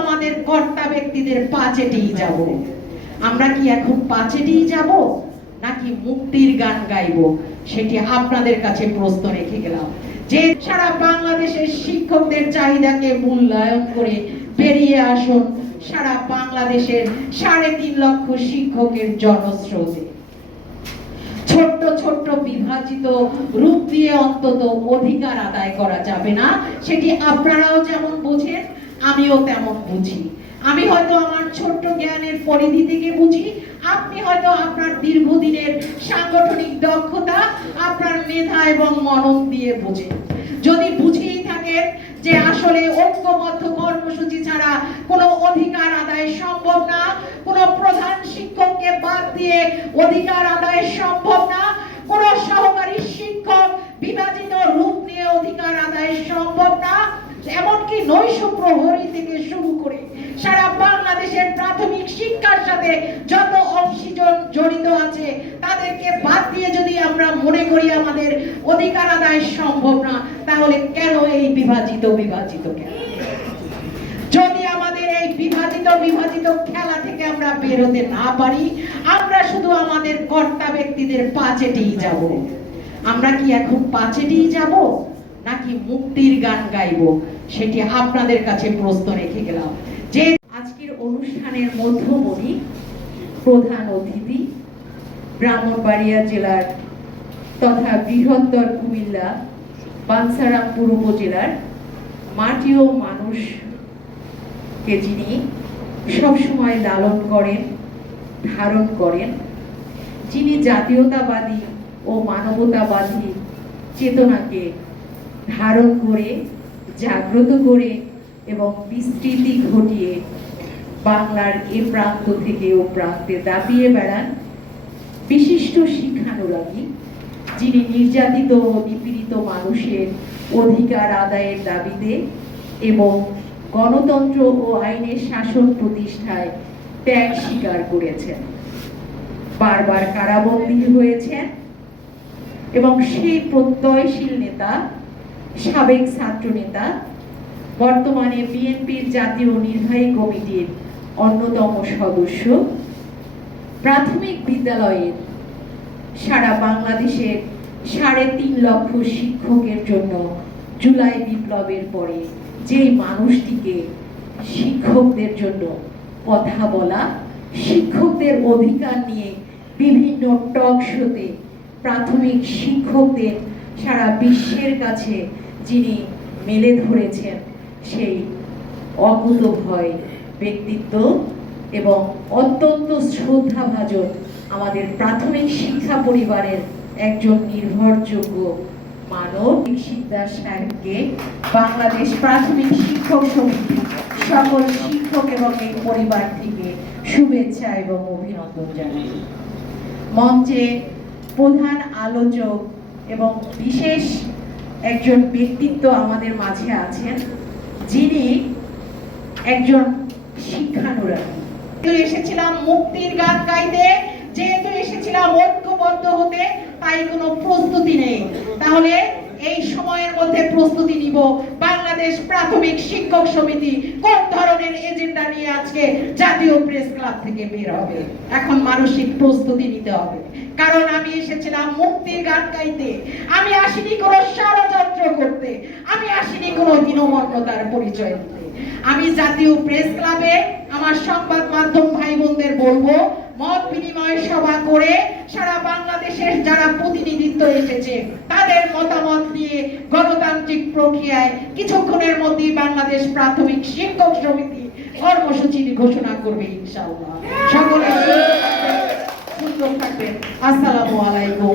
আমাদের কর্তা ব্যক্তিদের পাচেটেই যাব। আমরা কি এখন পাচেটেই যাব, নাকি মুক্তির গান গাইবো? সেটি আপনাদের কাছে প্রশ্ন রেখে গেলাম। যে সারা বাংলাদেশের শিক্ষকদের চাহিদাকে মূল্যায়ন করে বেরিয়ে আসুন সারা বাংলাদেশের সাড়ে তিন লক্ষ শিক্ষকের জনস্রোতে। ছোট্ট ছোট্ট বিভাজিত রূপ দিয়ে অন্তত অধিকার আদায় করা যাবে না, সেটি আপনারাও যেমন বোঝেন আমিও তেমন বুঝি। আমি হয়তো আমার ছোট্ট জ্ঞানের পরিধি থেকে বুঝি। আপনি হয়তো আপনার দীর্ঘদিনের সাংগঠনিক দক্ষতা আপনার মেধা এবং মনন দিয়ে বোঝেন। যদি বুঝেই থাকেন যে আসলে ঐক্যবদ্ধ কর্মসূচি ছাড়া কোনো অধিকার আদায় সম্ভব না, কোনো প্রধান শিক্ষককে বাদ দিয়ে অধিকার আদায় সম্ভব না, কোনো সহকারী শিক্ষক বিভাজিত রূপ নিয়ে অধিকার আদায় সম্ভব না এমনকি নৈশ প্রহরী থেকে শুরু করে সারা বাংলাদেশের প্রাথমিক শিক্ষার সাথে যত অংশীজন জড়িত আছে, তাদেরকে বাদ দিয়ে যদি আমরা মনে করি আমাদের অধিকার আদায় সম্ভব না, তাহলে কেন এই বিভাজিত বিভাজিত কেন যদি আমাদের এই বিভাজিত বিভাজিত খেলা থেকে আমরা বেরোতে না পারি, আমরা শুধু আমাদের কর্তা ব্যক্তিদের পাচেটেই যাব। আমরা কি এখন পাচেটেই যাব? নাকি মুক্তির গান গাইব, সেটি আপনাদের কাছে প্রশ্ন রেখে গেলাম। যে আজকের অনুষ্ঠানের মধ্যমণি প্রধান অতিথি ব্রাহ্মণবাড়িয়া জেলার তথা বৃহত্তর কুমিল্লা বাঞ্ছারামপুর উপজেলার মাটি ও মানুষকে যিনি সবসময় লালন করেন, ধারণ করেন, যিনি জাতীয়তাবাদী ও মানবতাবাদী চেতনাকে ধারণ করে, জাগ্রত করে এবং বিস্তৃতি ঘটিয়ে বাংলার এ প্রান্ত থেকে ও প্রান্তে দাপিয়ে বেড়ান বিশিষ্ট শিক্ষানুরাগী, যিনি নির্যাতিত ও নিপীড়িত মানুষের অধিকার আদায়ের দাবিতে এবং গণতন্ত্র ও আইনের শাসন প্রতিষ্ঠায় ত্যাগ স্বীকার করেছেন। বারবার কারাবন্দী হয়েছেন এবং সেই প্রত্যয়শীল নেতা সাবেক ছাত্র নেতা বর্তমানে বিএনপির জাতীয় নির্বাহী কমিটির অন্যতম সদস্য, প্রাথমিক বিদ্যালয়ের সারা বাংলাদেশের সাড়ে তিন লক্ষ শিক্ষকের জন্য জুলাই বিপ্লবের পরে যেই মানুষটিকে শিক্ষকদের জন্য কথা বলা, শিক্ষকদের অধিকার নিয়ে বিভিন্ন টক শোতে প্রাথমিক শিক্ষকদের সারা বিশ্বের কাছে যিনি মেলে ধরেছেন সেই অকুতভয় ব্যক্তিত্ব এবং অত্যন্ত শ্রদ্ধাভাজন আমাদের প্রাথমিক শিক্ষা পরিবারের একজন নির্ভরযোগ্য মানব শিকদার সাহেবকে বাংলাদেশ প্রাথমিক শিক্ষক সমিতি সকল শিক্ষক এবং এই পরিবার থেকে শুভেচ্ছা এবং অভিনন্দন জানাই। মঞ্চে প্রধান আলোচক এবং বিশেষ একজন ব্যক্তিত্ব আমাদের মাঝে আছেন, যিনি একজন শিক্ষানুরাগী। এসেছিলাম মুক্তির গান গাইতে, যেহেতু এসেছিলাম ঐক্যবদ্ধ হতে, তাই কোনো প্রস্তুতি নেই। তাহলে এই সময়ের মধ্যে প্রস্তুতি নিব বাংলাদেশ প্রাথমিক শিক্ষক সমিতি কোন ধরনের এজেন্ডা নিয়ে আজকে জাতীয় প্রেস ক্লাব থেকে বের হবে? এখন মানসিক প্রস্তুতি নিতে হবে। কারণ আমি এসেছিলাম মুক্তির গান গাইতে। আমি আসিনি কোনো ষড়যন্ত্র করতে। আমি আসিনি কোনো হীনমন্যতার পরিচয় দিতে। আমি জাতীয় প্রেস ক্লাবে আমার সংবাদ মাধ্যম ভাই বোনদের বলব, মত বিনিময় সভা করে সারা বাংলাদেশের যারা প্রতিনিধিত্ব এসেছে, তাদের মতামত নিয়ে গণতান্ত্রিক প্রক্রিয়ায় কিছুক্ষণের মধ্যেই বাংলাদেশ প্রাথমিক শিক্ষক সমিতি কর্মসূচি ঘোষণা করবে, ইনশাআল্লাহ। সকলে সুন্দর থাকবেন। আসসালামু আলাইকুম।